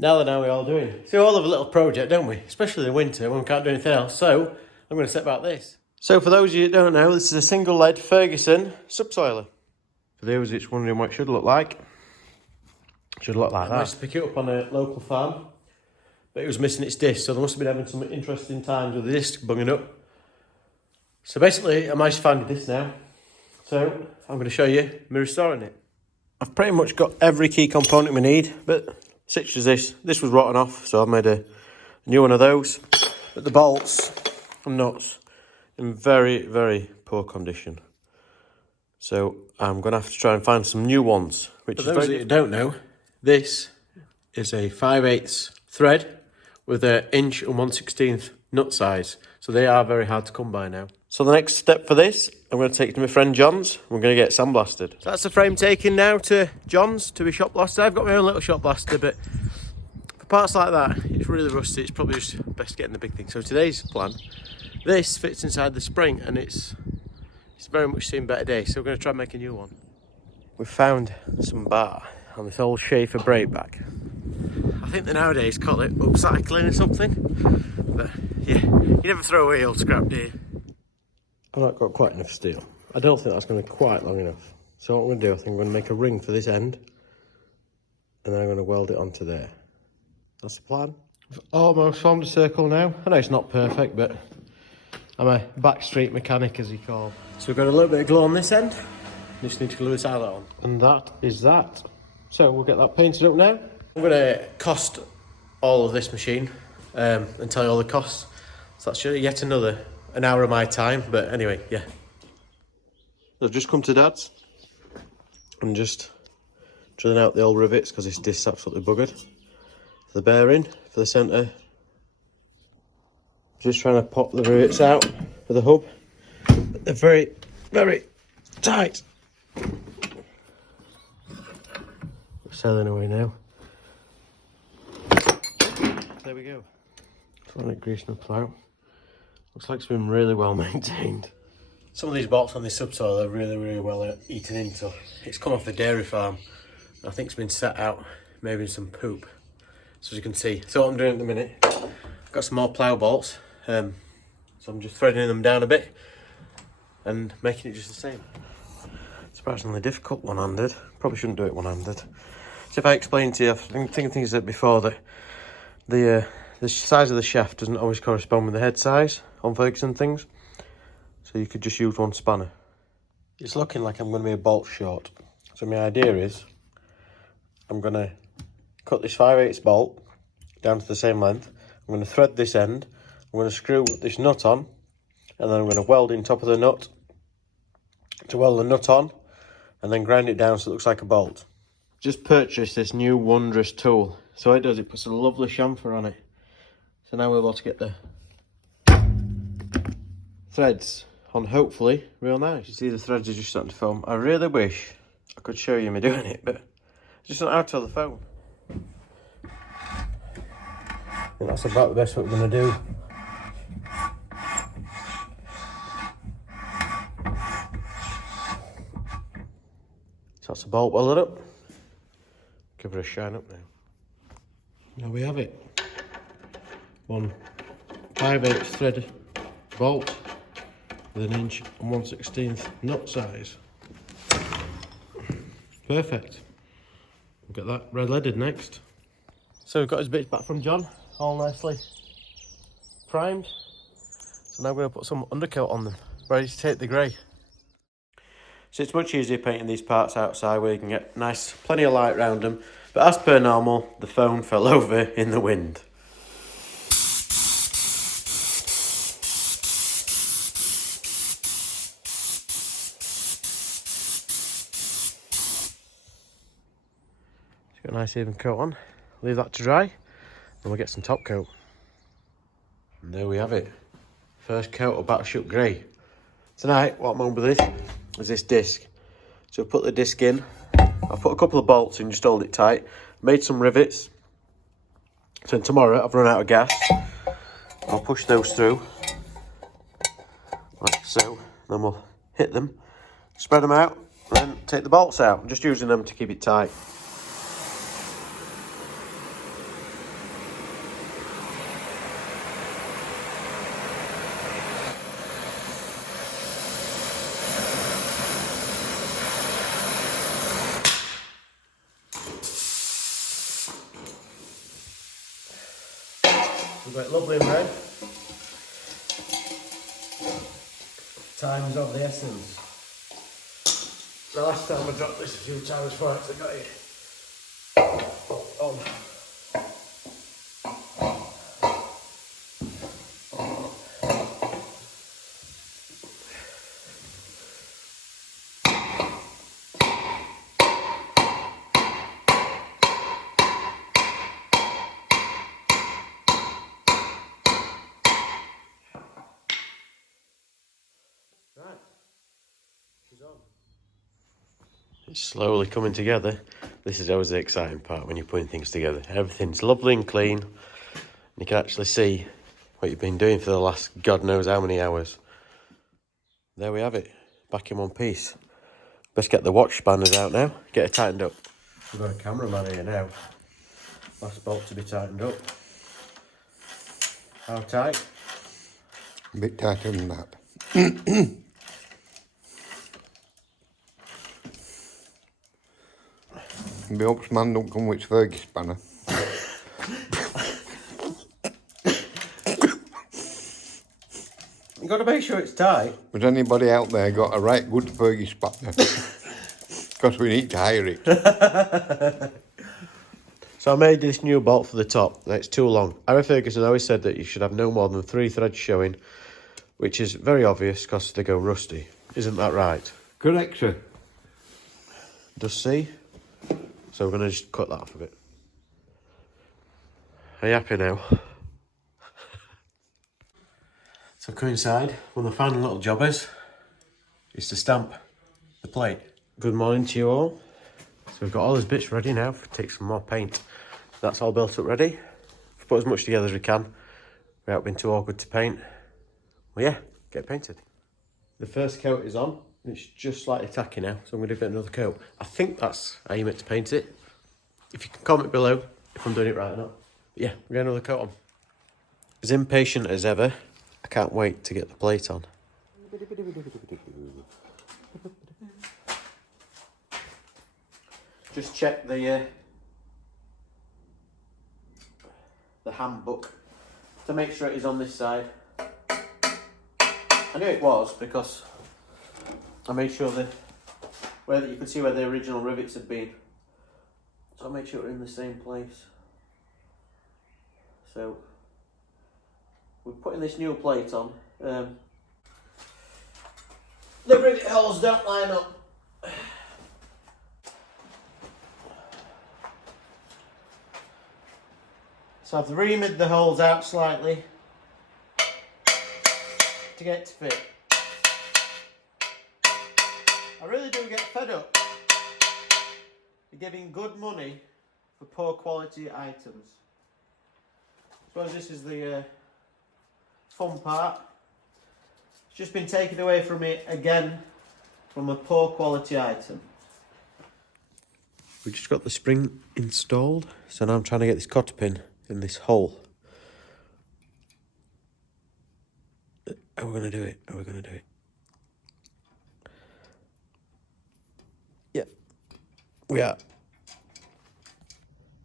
Now we all doing. So we all have a little project, don't we? Especially in winter when we can't do anything else. So I'm going to set about this. So for those of you who don't know, this is a single lead Ferguson subsoiler. For those that's wondering what it should look like, it should look like that. I managed to pick it up on a local farm, but it was missing its disc, so they must have been having some interesting times with the disc bunging up. So basically, I managed to find this now. So I'm going to show you me restoring it. I've pretty much got every key component we need, but such as this was rotten off, so I've made a new one of those. But the bolts and nuts in very, very poor condition. So I'm going to have to try and find some new ones. Which for those that you don't know, this is a 5/8 thread with an 1 1/16 nut size. So they are very hard to come by now. So the next step for this, I'm going to take it to my friend John's. We're going to get it sandblasted. So that's the frame taken now to John's to be shot blasted. I've got my own little shot blaster, but for parts like that, it's really rusty. It's probably just best getting the big thing. So today's plan, this fits inside the spring and it's very much seen better days. So we're going to try and make a new one. We've found some bar on this old Schaefer brake back. I think they nowadays call it upcycling or something. But yeah, you never throw away old scrap, do you? I've not got quite enough steel. I don't think that's going to be quite long enough. So what I'm going to do, I think I'm going to make a ring for this end. And then I'm going to weld it onto there. That's the plan. I've almost formed a circle now. I know it's not perfect, but I'm a backstreet mechanic, as he called. So we've got a little bit of glue on this end. Just need to glue this eyelet on. And that is that. So we'll get that painted up now. I'm going to cost all of this machine and tell you all the costs. So that's yet an hour of my time, but anyway, yeah. I've just come to Dad's and just drilling out the old rivets because this disc's absolutely buggered. For the bearing, for the centre, just trying to pop the rivets out for the hub. But they're very, very tight. We're sailing away now. There we go. Trying to grease the plough. Looks like it's been really well maintained. Some of these bolts on this subsoil are really, really well eaten into. It's come off the dairy farm. I think it's been set out, maybe in some poop. So as you can see, so what I'm doing at the minute, I've got some more plough bolts. So I'm just threading them down a bit and making it just the same. Surprisingly difficult one-handed. Probably shouldn't do it one-handed. So if I explain to you, I think things said before that the size of the shaft doesn't always correspond with the head size on Ferguson things, so you could just use one spanner. It's looking like I'm going to be a bolt short, so my idea is I'm going to cut this 5/8 bolt down to the same length. I'm going to thread this end, I'm going to screw this nut on, and then I'm going to weld in top of the nut to weld the nut on, and then grind it down so it looks like a bolt. Just purchased this new wondrous tool. So what it does, it puts a lovely chamfer on it. So now we're able to get the threads on, hopefully, real nice. You see the threads are just starting to foam. I really wish I could show you me doing it, but I just don't know how to tell the foam. I think that's about the best what we're going to do. So that's the bolt welded up. Give her a shine up now. There we have it. One 5/8 thread bolt with an 1 1/16 nut size. Perfect. We'll get that red leaded next. So we've got his bits back from John, all nicely primed. So now we're going to put some undercoat on them, ready to take the grey. So it's much easier painting these parts outside where you can get nice, plenty of light around them. But as per normal, the phone fell over in the wind. Got a nice even coat on. Leave that to dry, and we'll get some top coat. And there we have it. First coat of battleship grey. Tonight, what I'm on with this is this disc. So I've put the disc in. I've put a couple of bolts in, just hold it tight. Made some rivets. So tomorrow, I've run out of gas. I'll push those through, like so. Then we'll hit them, spread them out, and then take the bolts out. I'm just using them to keep it tight. We've got it lovely and red. Time's of the essence. The last time I dropped this a few times before I actually got it on. Right, she's on. It's slowly coming together. This is always the exciting part when you're putting things together. Everything's lovely and clean. And you can actually see what you've been doing for the last God knows how many hours. There we have it, back in one piece. Best get the watch spanners out now, get it tightened up. We've got a cameraman here now. Last bolt to be tightened up. How tight? A bit tighter than that. The hopes man don't come with Ferguson spanner. You got to make sure it's tight. Has anybody out there got a right good Ferguson spanner? Because we need to hire it. So I made this new bolt for the top. It's too long. Harry Ferguson always said that you should have no more than 3 threads showing, which is very obvious because they go rusty. Isn't that right? Correct, sir. Just see? So we're going to just cut that off a bit. Are you happy now? So come inside. One of the final little jobbers is to stamp the plate. Good morning to you all. So we've got all these bits ready now to take some more paint. That's all built up ready. We've put as much together as we can without being too awkward to paint. Well, yeah, get painted. The first coat is on. It's just slightly tacky now, so I'm going to give it another coat. I think that's how you meant to paint it. If you can comment below if I'm doing it right or not. But yeah, we're getting another coat on. As impatient as ever, I can't wait to get the plate on. Just check the handbook to make sure it is on this side. I knew it was because I made sure that where you could see where the original rivets had been. So I made sure we're in the same place. So we're putting this new plate on. The rivet holes don't line up. So I've reamed the holes out slightly to get it to fit. I really do get fed up with giving good money for poor quality items. I suppose this is the fun part. It's just been taken away from me again from a poor quality item. We just got the spring installed, so now I'm trying to get this cotter pin in this hole. How are we going to do it? How are we going to do it? Yeah, we are.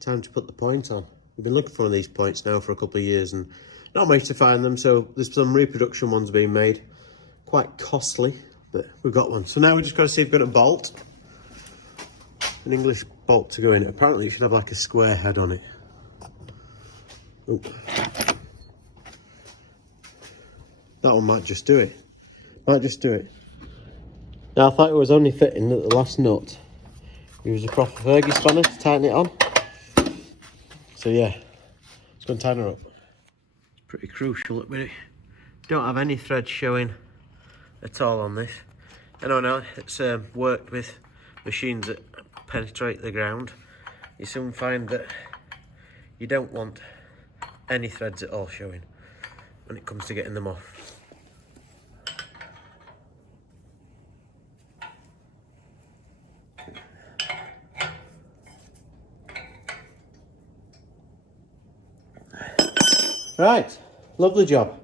Time to put the point on. We've been looking for one of these points now for a couple of years and not managed to find them, so there's some reproduction ones being made. Quite costly, but we've got one. So now we've just got to see if we've got a bolt. An English bolt to go in it. Apparently it should have like a square head on it. Ooh. That one might just do it. Might just do it. Now I thought it was only fitting at the last nut. Use a proper Fergie spanner to tighten it on. So yeah, let's go and tighten her up. It's pretty crucial that we don't have any threads showing at all on this. I know it's worked with machines that penetrate the ground. You soon find that you don't want any threads at all showing when it comes to getting them off. Right, lovely job.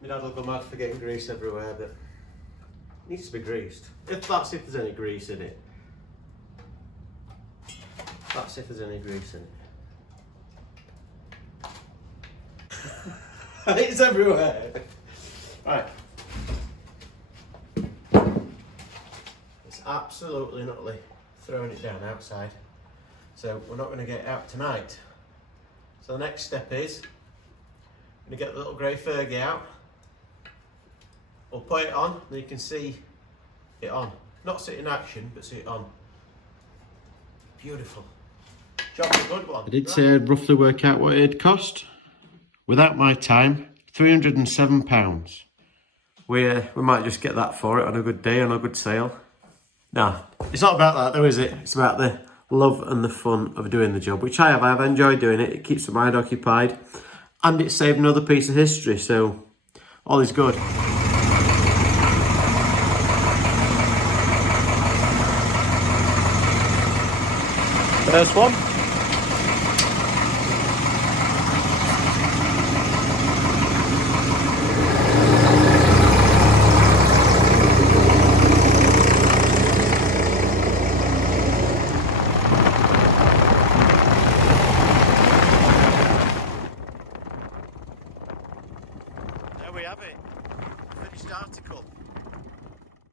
My dad will go mad for getting grease everywhere, but it needs to be greased. If there's any grease in it. That's if there's any grease in it. It's everywhere. Right. It's absolutely nutty throwing it down outside. So we're not going to get it out tonight. So the next step is I'm going to get the little grey Fergie out. We'll put it on, and you can see it on. Not see it in action, but see it on. Beautiful. Job's a good one. I did say I'd roughly work out what it'd cost. Without my time, £307. We might just get that for it on a good day, on a good sale. No, it's not about that though, is it? It's about the love and the fun of doing the job, which I have. I've enjoyed doing it. It keeps the mind occupied, and it's saved another piece of history, so all is good. First one. There we have it. Finished article.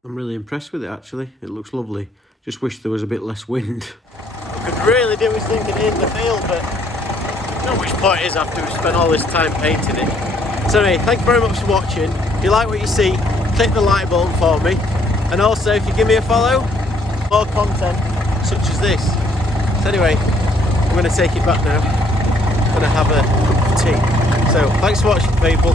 I'm really impressed with it actually. It looks lovely. Just wish there was a bit less wind. I could really do with thinking in the field, but no which point is after we've spent all this time painting it. So anyway, thank you very much for watching. If you like what you see, click the like button for me. And also if you give me a follow, more content such as this. So anyway, I'm going to take it back now. I'm going to have a cup of tea. So thanks for watching people.